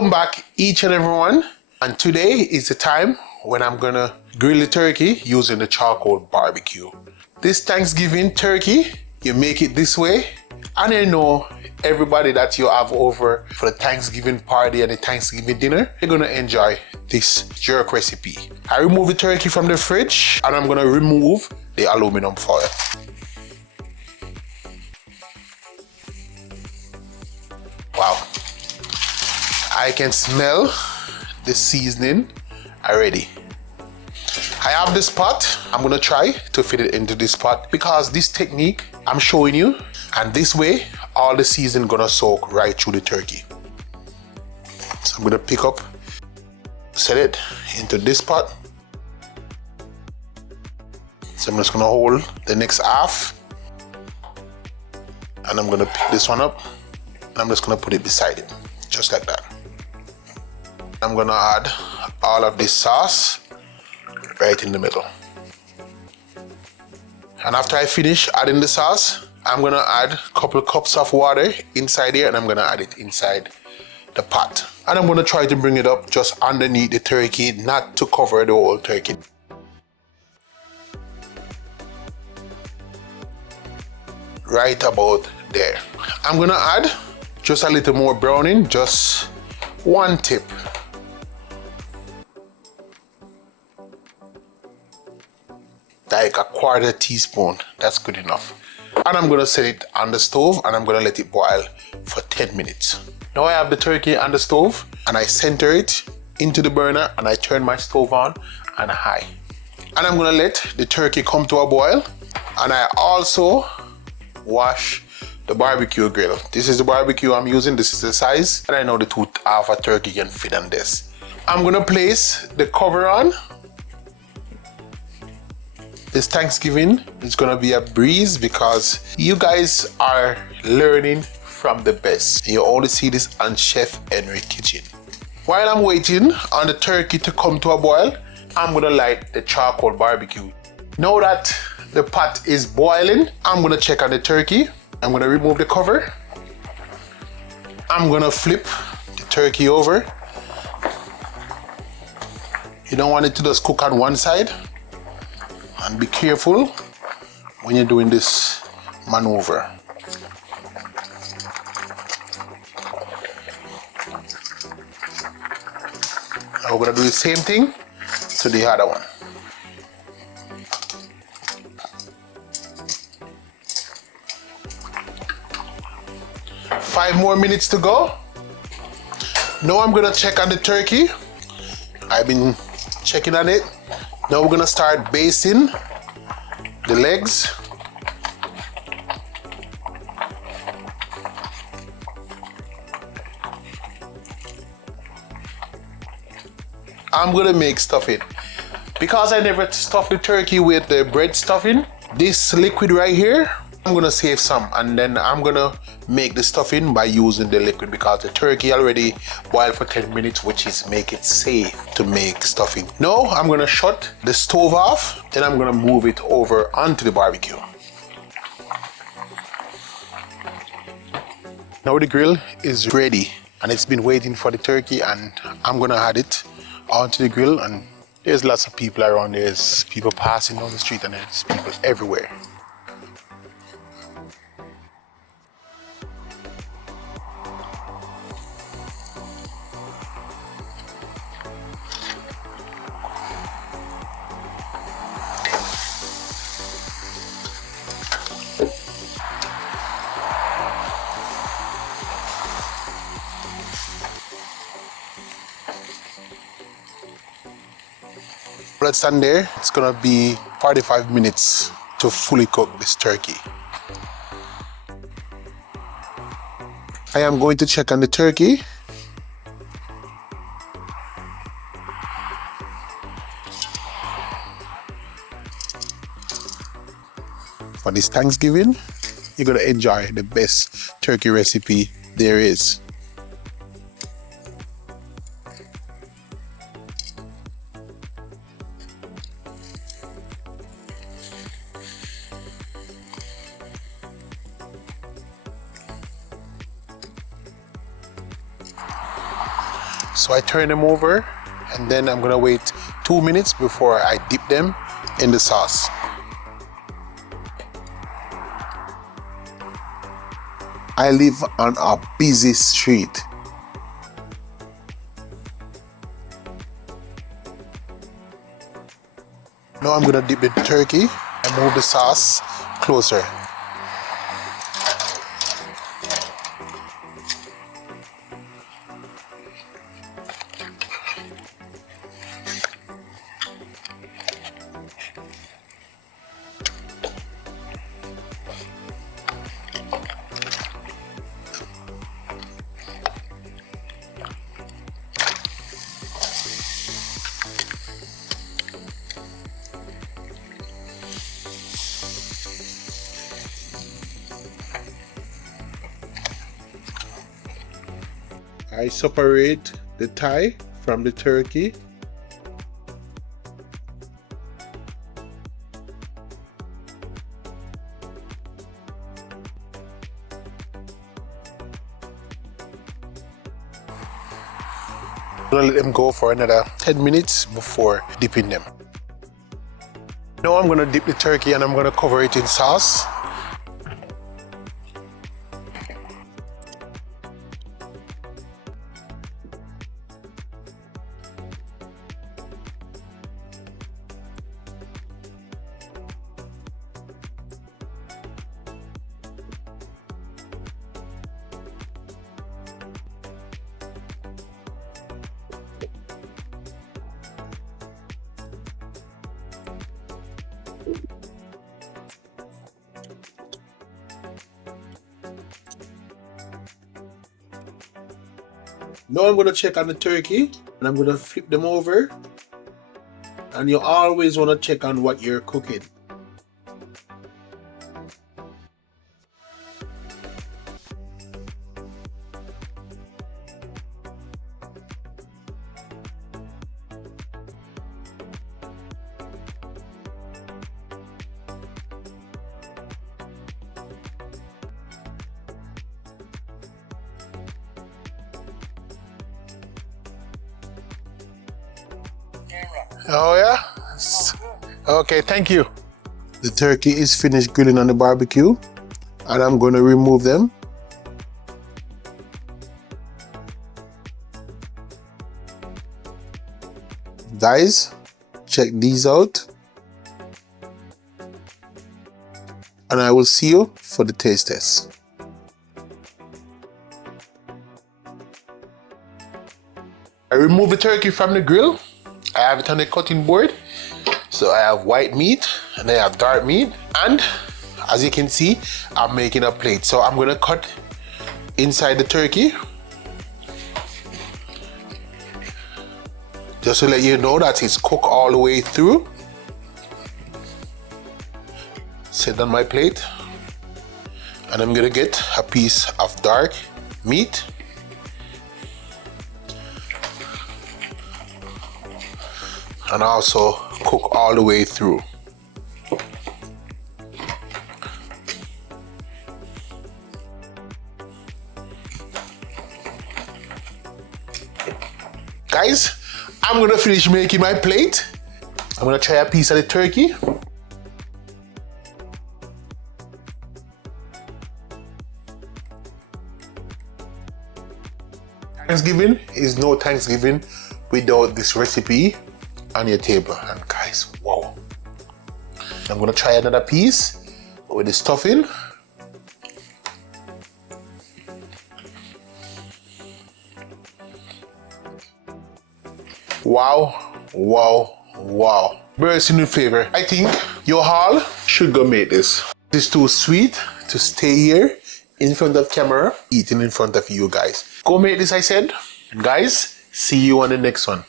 Welcome back each and everyone, and today is the time when I'm gonna grill the turkey using the charcoal barbecue. This Thanksgiving turkey, you make it this way, and I know everybody that you have over for the Thanksgiving party and the Thanksgiving dinner, you're gonna enjoy this jerk recipe. I remove the turkey from the fridge and I'm gonna remove the aluminum foil. Wow. I can smell the seasoning already. I have this pot. I'm gonna try to fit it into this pot because this technique I'm showing you, and this way all the seasoning gonna soak right through the turkey. So I'm gonna pick up, set it into this pot. So I'm just gonna hold the next half, and I'm gonna pick this one up, and I'm just gonna put it beside it, just like that. I'm gonna add all of this sauce right in the middle. And after I finish adding the sauce, I'm gonna add a couple cups of water inside here, and I'm gonna add it inside the pot. And I'm gonna try to bring it up just underneath the turkey, not to cover the whole turkey. Right about there. I'm gonna add just a little more browning, just one tip. Like a quarter teaspoon, that's good enough. And I'm gonna set it on the stove and I'm gonna let it boil for 10 minutes. Now I have the turkey on the stove and I center it into the burner and I turn my stove on and high. And I'm gonna let the turkey come to a boil, and I also wash the barbecue grill. This is the barbecue I'm using, this is the size, and I know the half a turkey can fit on this. I'm gonna place the cover on. This Thanksgiving is gonna be a breeze because you guys are learning from the best. You only see this on Chef Henry Kitchen. While I'm waiting on the turkey to come to a boil, I'm gonna light the charcoal barbecue. Now that the pot is boiling, I'm gonna check on the turkey. I'm gonna remove the cover. I'm gonna flip the turkey over. You don't want it to just cook on one side. And be careful when you're doing this maneuver. Now we're gonna do the same thing to the other one. Five more minutes to go. Now I'm gonna check on the turkey. I've been checking on it. Now we're gonna start basting the legs. I'm gonna make stuffing. Because I never stuffed the turkey with the bread stuffing, this liquid right here, I'm gonna save some, and then I'm gonna make the stuffing by using the liquid because the turkey already boiled for 10 minutes, which is make it safe to make stuffing. Now I'm gonna shut the stove off, then I'm gonna move it over onto the barbecue. Now the grill is ready and it's been waiting for the turkey, and I'm gonna add it onto the grill. And there's lots of people around, there's people passing down the street, and there's people everywhere. Let's stand there. It's gonna be 45 minutes to fully cook this turkey. I am going to check on the turkey. For this Thanksgiving, you're gonna enjoy the best turkey recipe there is. So I turn them over and then I'm gonna wait 2 minutes before I dip them in the sauce. I live on a busy street. Now I'm gonna dip the turkey and move the sauce closer. I separate the thigh from the turkey. I'm gonna let them go for another 10 minutes before dipping them. Now I'm gonna dip the turkey and I'm gonna cover it in sauce. Now I'm gonna check on the turkey and I'm gonna flip them over. And you always wanna check on what you're cooking. Oh yeah? Okay, thank you. The turkey is finished grilling on the barbecue and I'm going to remove them. Guys, check these out. And I will see you for the taste test. I remove the turkey from the grill. I have it on the cutting board. So I have white meat and I have dark meat. And as you can see, I'm making a plate. So I'm gonna cut inside the turkey. Just to let you know that it's cooked all the way through. Set on my plate. And I'm gonna get a piece of dark meat. And also cook all the way through. Guys, I'm gonna finish making my plate. I'm gonna try a piece of the turkey. Thanksgiving is no Thanksgiving without this recipe on your table. And guys, wow. I'm gonna try another piece with the stuffing. Wow, wow, wow. Bursting with flavor. I think you all should go make this. It's too sweet to stay here in front of camera, eating in front of you guys. Go make this, I said. Guys, see you on the next one.